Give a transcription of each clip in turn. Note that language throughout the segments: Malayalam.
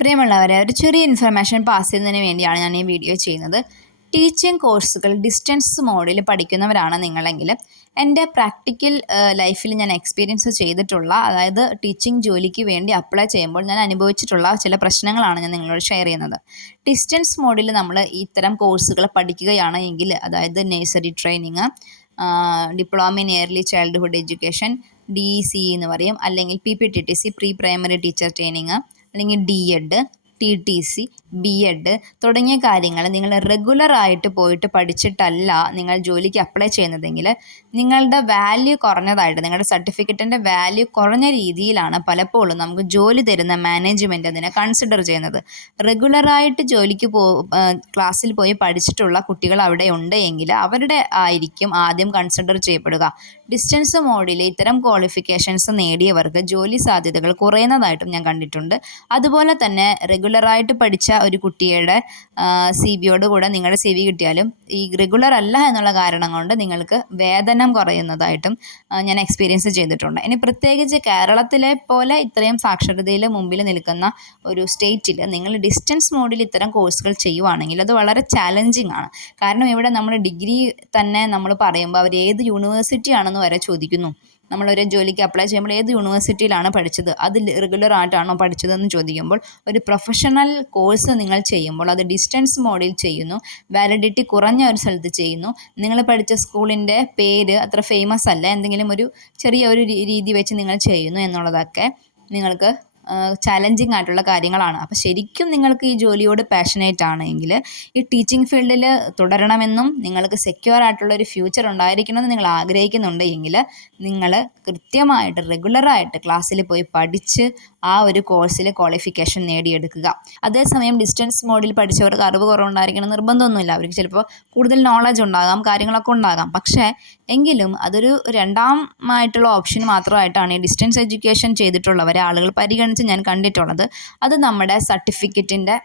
പ്രിയമുള്ളവരെ ഒരു ചെറിയ ഇൻഫർമേഷൻ പാസ് ചെയ്യുന്നതിന് വേണ്ടിയാണ് ഞാൻ ഈ വീഡിയോ ചെയ്യുന്നത്. ടീച്ചിങ് കോഴ്സുകൾ ഡിസ്റ്റൻസ് മോഡിൽ പഠിക്കുന്നവരാണ് നിങ്ങളെങ്കിൽ എന്റെ പ്രാക്ടിക്കൽ ലൈഫിൽ ഞാൻ എക്സ്പീരിയൻസ് ചെയ്തിട്ടുള്ള അതായത് ടീച്ചിങ് ജോലിക്ക് വേണ്ടി അപ്ലൈ ചെയ്യുമ്പോൾ ഞാൻ അനുഭവിച്ചിട്ടുള്ള ചില പ്രശ്നങ്ങളാണ് ഞാൻ നിങ്ങളോട് ഷെയർ ചെയ്യുന്നത്. ഡിസ്റ്റൻസ് മോഡിൽ നമ്മൾ ഇത്തരം കോഴ്സുകൾ പഠിക്കുകയാണ് എങ്കിൽ അതായത് nursery training diploma in early childhood education D C എന്ന് പറയും അല്ലെങ്കിൽ P P T T C pre primary teacher training അല്ലെങ്കിൽ D Ed T T C B Ed തുടങ്ങിയ കാര്യങ്ങൾ നിങ്ങൾ റെഗുലറായിട്ട് പോയിട്ട് പഠിച്ചിട്ടല്ല നിങ്ങൾ ജോലിക്ക് അപ്ലൈ ചെയ്യുന്നതെങ്കിൽ നിങ്ങളുടെ വാല്യൂ കുറഞ്ഞതായിട്ട് നിങ്ങളുടെ സർട്ടിഫിക്കറ്റിന്റെ വാല്യൂ കുറഞ്ഞ രീതിയിലാണ് പലപ്പോഴും നമുക്ക് ജോലി തരുന്ന മാനേജ്മെന്റ് അതിനെ കൺസിഡർ ചെയ്യുന്നത്. റെഗുലറായിട്ട് ജോലിക്ക് പോ ക്ലാസ്സിൽ പോയി പഠിച്ചിട്ടുള്ള കുട്ടികൾ അവിടെ ഉണ്ട് എങ്കിൽ അവരുടെ ആയിരിക്കും ആദ്യം കൺസിഡർ ചെയ്യപ്പെടുക. ഡിസ്റ്റൻസ് മോഡിൽ ഇത്തരം ക്വാളിഫിക്കേഷൻസ് നേടിയവർക്ക് ജോലി സാധ്യതകൾ കുറയുന്നതായിട്ടും ഞാൻ കണ്ടിട്ടുണ്ട്. അതുപോലെ തന്നെ റെഗുലറായിട്ട് പഠിച്ച ഒരു കുട്ടിയുടെ സി ബിയോട് കൂടെ നിങ്ങളുടെ സി ബി കിട്ടിയാലും ഈ റെഗുലർ അല്ല എന്നുള്ള കാരണം കൊണ്ട് നിങ്ങൾക്ക് വേതനം കുറയുന്നതായിട്ടും ഞാൻ എക്സ്പീരിയൻസ് ചെയ്തിട്ടുണ്ട്. ഇനി പ്രത്യേകിച്ച് കേരളത്തിലെ പോലെ ഇത്രയും സാക്ഷരതയിൽ മുമ്പിൽ നിൽക്കുന്ന ഒരു സ്റ്റേറ്റിൽ നിങ്ങൾ ഡിസ്റ്റൻസ് മോഡിൽ ഇത്തരം കോഴ്സുകൾ ചെയ്യുവാണെങ്കിൽ അത് വളരെ ചാലഞ്ചിങ് ആണ്. കാരണം ഇവിടെ നമ്മൾ ഡിഗ്രി തന്നെ നമ്മൾ പറയുമ്പോൾ അവർ ഏത് യൂണിവേഴ്സിറ്റി ആണെന്ന് വരെ ചോദിക്കുന്നു. നമ്മളൊരു ജോലിക്ക് അപ്ലൈ ചെയ്യുമ്പോൾ ഏത് യൂണിവേഴ്സിറ്റിയിലാണ് പഠിച്ചത്? അത് റെഗുലർ ആയിട്ടാണോ പഠിച്ചതെന്ന് ചോദിക്കുമ്പോൾ ഒരു പ്രൊഫഷണൽ കോഴ്സ് നിങ്ങൾ ചെയ്യുമ്പോൾ അത് ഡിസ്റ്റൻസ് മോഡിൽ ചെയ്യുന്നു. വാലിഡിറ്റി കുറഞ്ഞ ഒരു സ്ഥലത്ത് ചെയ്യുന്നു. നിങ്ങൾ പഠിച്ച സ്കൂളിന്റെ പേര് അത്ര ഫേമസ് അല്ല. എന്തെങ്കിലും ഒരു ചെറിയ ഒരു രീതി വെച്ച് നിങ്ങൾ ചെയ്യുന്നു എന്നുള്ളതൊക്കെ നിങ്ങൾക്ക് ചാലഞ്ചിങ് ആയിട്ടുള്ള കാര്യങ്ങളാണ്. അപ്പോൾ ശരിക്കും നിങ്ങൾക്ക് ഈ ജോലിയോട് പാഷനേറ്റ് ആണെങ്കിൽ ഈ ടീച്ചിങ് ഫീൽഡിൽ തുടരണമെന്നും നിങ്ങൾക്ക് സെക്യൂർ ആയിട്ടുള്ള ഒരു ഫ്യൂച്ചർ ഉണ്ടായിരിക്കണമെന്ന് നിങ്ങൾ ആഗ്രഹിക്കുന്നുണ്ട് എങ്കിൽ നിങ്ങൾ കൃത്യമായിട്ട് റെഗുലറായിട്ട് ക്ലാസ്സിൽ പോയി പഠിച്ച് ആ ഒരു കോഴ്സിൽ ക്വാളിഫിക്കേഷൻ നേടിയെടുക്കുക. അതേസമയം ഡിസ്റ്റൻസ് മോഡിൽ പഠിച്ചവർക്ക് അറിവ് കുറവുണ്ടായിരിക്കണം നിർബന്ധമൊന്നുമില്ല. അവർക്ക് ചിലപ്പോൾ കൂടുതൽ നോളജ് ഉണ്ടാകാം കാര്യങ്ങളൊക്കെ ഉണ്ടാകാം. പക്ഷേ എങ്കിലും അതൊരു രണ്ടാമായിട്ടുള്ള ഓപ്ഷൻ മാത്രമായിട്ടാണ് ഈ ഡിസ്റ്റൻസ് എഡ്യൂക്കേഷൻ ചെയ്തിട്ടുള്ളവരെ ആളുകൾ പരിഗണിച്ച് ഞാൻ കണ്ടിട്ടുള്ളത്. അത് നമ്മുടെ സർട്ടിഫിക്കറ്റിന്റെ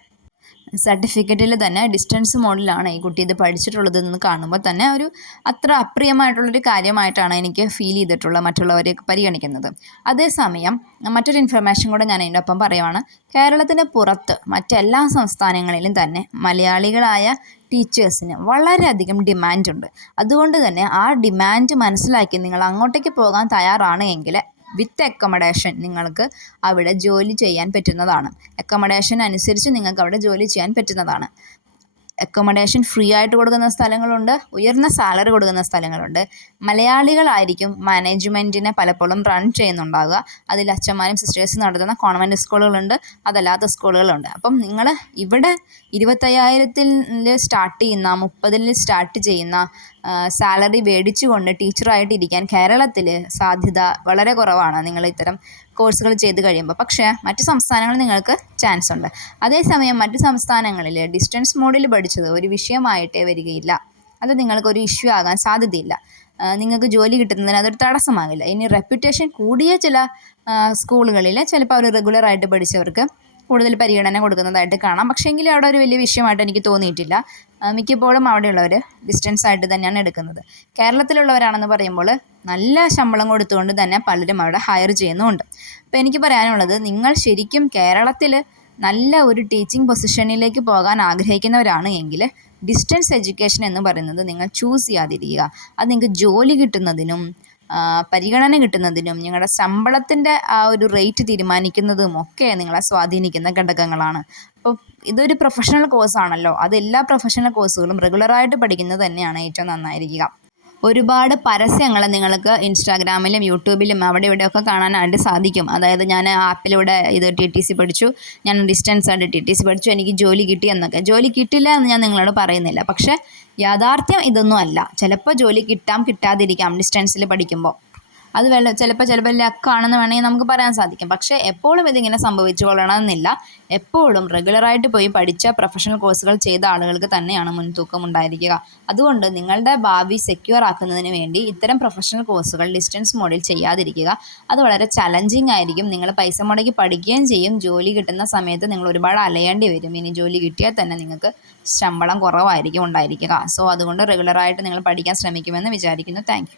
സർട്ടിഫിക്കറ്റിൽ തന്നെ ഡിസ്റ്റൻസ് മോഡലാണ് ഈ കുട്ടി ഇത് പഠിച്ചിട്ടുള്ളത് എന്ന് കാണുമ്പോൾ തന്നെ ഒരു അത്ര അപ്രിയമായിട്ടുള്ളൊരു കാര്യമായിട്ടാണ് എനിക്ക് ഫീൽ ചെയ്തിട്ടുള്ളത് മറ്റുള്ളവരെ പരിഗണിക്കുന്നത്. അതേസമയം മറ്റൊരു ഇൻഫർമേഷൻ കൂടെ ഞാൻ അതിന്റെ ഒപ്പം പറയുവാണ്. കേരളത്തിന് പുറത്ത് മറ്റെല്ലാ സംസ്ഥാനങ്ങളിലും തന്നെ മലയാളികളായ ടീച്ചേഴ്സിന് വളരെയധികം ഡിമാൻഡുണ്ട് അതുകൊണ്ട് തന്നെ ആ ഡിമാൻഡ് മനസ്സിലാക്കി നിങ്ങൾ അങ്ങോട്ടേക്ക് പോകാൻ തയ്യാറാണ് എങ്കിൽ വിത്ത് അക്കോമഡേഷൻ നിങ്ങൾക്ക് അവിടെ ജോലി ചെയ്യാൻ പറ്റുന്നതാണ്. അക്കോമഡേഷൻ അനുസരിച്ച് നിങ്ങൾക്ക് അവിടെ ജോലി ചെയ്യാൻ പറ്റുന്നതാണ്. അക്കോമഡേഷൻ ഫ്രീ ആയിട്ട് കൊടുക്കുന്ന സ്ഥലങ്ങളുണ്ട് ഉയർന്ന സാലറി കൊടുക്കുന്ന സ്ഥലങ്ങളുണ്ട്. മലയാളികളായിരിക്കും മാനേജ്മെന്റിനെ പലപ്പോഴും റൺ ചെയ്യുന്നുണ്ടാകുക അതിൽ അച്ഛന്മാരും സിസ്റ്റേഴ്സും നടത്തുന്ന കോൺവെന്റ് സ്കൂളുകളുണ്ട് അതല്ലാത്ത സ്കൂളുകളുണ്ട് അപ്പം നിങ്ങൾ ഇവിടെ ഇരുപത്തയ്യായിരത്തിൽ സ്റ്റാർട്ട് ചെയ്യുന്ന മുപ്പതിൽ സ്റ്റാർട്ട് ചെയ്യുന്ന സാലറി മേടിച്ചുകൊണ്ട് ടീച്ചറായിട്ട് ഇരിക്കാൻ കേരളത്തിൽ സാധ്യത വളരെ കുറവാണ് നിങ്ങൾ ഇത്തരം കോഴ്സുകൾ ചെയ്ത് കഴിയുമ്പോൾ. പക്ഷേ മറ്റ് സംസ്ഥാനങ്ങളിൽ നിങ്ങൾക്ക് ചാൻസ് ഉണ്ട്. അതേസമയം മറ്റ് സംസ്ഥാനങ്ങളിൽ ഡിസ്റ്റൻസ് മോഡിൽ പഠിച്ചത് ഒരു വിഷയമായിട്ടേ വരികയില്ല. അത് നിങ്ങൾക്കൊരു ഇഷ്യൂ ആകാൻ സാധ്യതയില്ല. നിങ്ങൾക്ക് ജോലി കിട്ടുന്നതിന് അതൊരു തടസ്സമാകില്ല. ഇനി റെപ്യൂട്ടേഷൻ കൂടിയ ചില സ്കൂളുകളിൽ ചിലപ്പോൾ അവർ റെഗുലറായിട്ട് പഠിച്ചവർക്ക് കൂടുതൽ പരിഗണന കൊടുക്കുന്നതായിട്ട് കാണാം. പക്ഷേ എങ്കിലും അവിടെ ഒരു വലിയ വിഷയമായിട്ട് എനിക്ക് തോന്നിയിട്ടില്ല. മിക്കപ്പോഴും അവിടെയുള്ളവർ ഡിസ്റ്റൻസ് ആയിട്ട് തന്നെയാണ് എടുക്കുന്നത്. കേരളത്തിലുള്ളവരാണെന്ന് പറയുമ്പോൾ നല്ല ശമ്പളം കൊടുത്തുകൊണ്ട് തന്നെ പലരും അവിടെ ഹയർ ചെയ്യുന്നുമുണ്ട്. അപ്പോൾ എനിക്ക് പറയാനുള്ളത് നിങ്ങൾ ശരിക്കും കേരളത്തിൽ നല്ല ഒരു ടീച്ചിങ് പൊസിഷനിലേക്ക് പോകാൻ ആഗ്രഹിക്കുന്നവരാണ് എങ്കിൽ ഡിസ്റ്റൻസ് എഡ്യൂക്കേഷൻ എന്ന് പറയുന്നത് നിങ്ങൾ ചൂസ് ചെയ്യാതിരിക്കുക. അത് നിങ്ങൾക്ക് ജോലി കിട്ടുന്നതിനും പരിഗണന കിട്ടുന്നതിനും ഞങ്ങളുടെ ശമ്പളത്തിന്റെ ആ ഒരു റേറ്റ് തീരുമാനിക്കുന്നതും ഒക്കെ നിങ്ങളെ സ്വാധീനിക്കുന്ന ഘടകങ്ങളാണ്. അപ്പോൾ ഇതൊരു പ്രൊഫഷണൽ കോഴ്സാണല്ലോ അത് എല്ലാ പ്രൊഫഷണൽ കോഴ്സുകളും റെഗുലറായിട്ട് പഠിക്കുന്നത് തന്നെയാണ് ഏറ്റവും നന്നായിരിക്കുക. ഒരുപാട് പരസ്യങ്ങൾ നിങ്ങൾക്ക് ഇൻസ്റ്റാഗ്രാമിലും യൂട്യൂബിലും അവിടെ ഇവിടെയൊക്കെ കാണാനായിട്ട് സാധിക്കും. അതായത് ഞാൻ ആപ്പിലൂടെ ഇത് ടി ടി സി പഠിച്ചു. ഞാൻ ഡിസ്റ്റൻസ് ആയിട്ട് ടി ടി സി പഠിച്ചു. എനിക്ക് ജോലി കിട്ടി എന്നൊക്കെ. ജോലി കിട്ടില്ല എന്ന് ഞാൻ നിങ്ങളോട് പറയുന്നില്ല. പക്ഷേ യാഥാർത്ഥ്യം ഇതൊന്നും അല്ല. ചിലപ്പോൾ ജോലി കിട്ടാം കിട്ടാതിരിക്കാം ഡിസ്റ്റൻസിൽ പഠിക്കുമ്പോൾ അത് വെള്ള ചിലപ്പോൾ ചിലപ്പോൾ ലക്കാണെന്ന് വേണമെങ്കിൽ നമുക്ക് പറയാൻ സാധിക്കും. പക്ഷേ എപ്പോഴും ഇതിങ്ങനെ സംഭവിച്ചു കൊള്ളണമെന്നില്ല എപ്പോഴും റെഗുലറായിട്ട് പോയി പഠിച്ച പ്രൊഫഷണൽ കോഴ്സുകൾ ചെയ്ത ആളുകൾക്ക് തന്നെയാണ് മുൻതൂക്കം ഉണ്ടായിരിക്കുക. അതുകൊണ്ട് നിങ്ങളുടെ ഭാവി സെക്യൂർ ആക്കുന്നതിന് വേണ്ടി ഇത്തരം പ്രൊഫഷണൽ കോഴ്സുകൾ ഡിസ്റ്റൻസ് മോഡിൽ ചെയ്യാതിരിക്കുക. അത് വളരെ ചലഞ്ചിങ് ആയിരിക്കും. നിങ്ങൾ പൈസ മുടക്കി പഠിക്കുകയും ചെയ്യും. ജോലി കിട്ടുന്ന സമയത്ത് നിങ്ങൾ ഒരുപാട് അലയേണ്ടി വരും. ഇനി ജോലി കിട്ടിയാൽ തന്നെ നിങ്ങൾക്ക് ശമ്പളം കുറവായിരിക്കും ഉണ്ടായിരിക്കുക. സോ അതുകൊണ്ട് റെഗുലറായിട്ട് നിങ്ങൾ പഠിക്കാൻ ശ്രമിക്കുമെന്ന് വിചാരിക്കുന്നു. താങ്ക്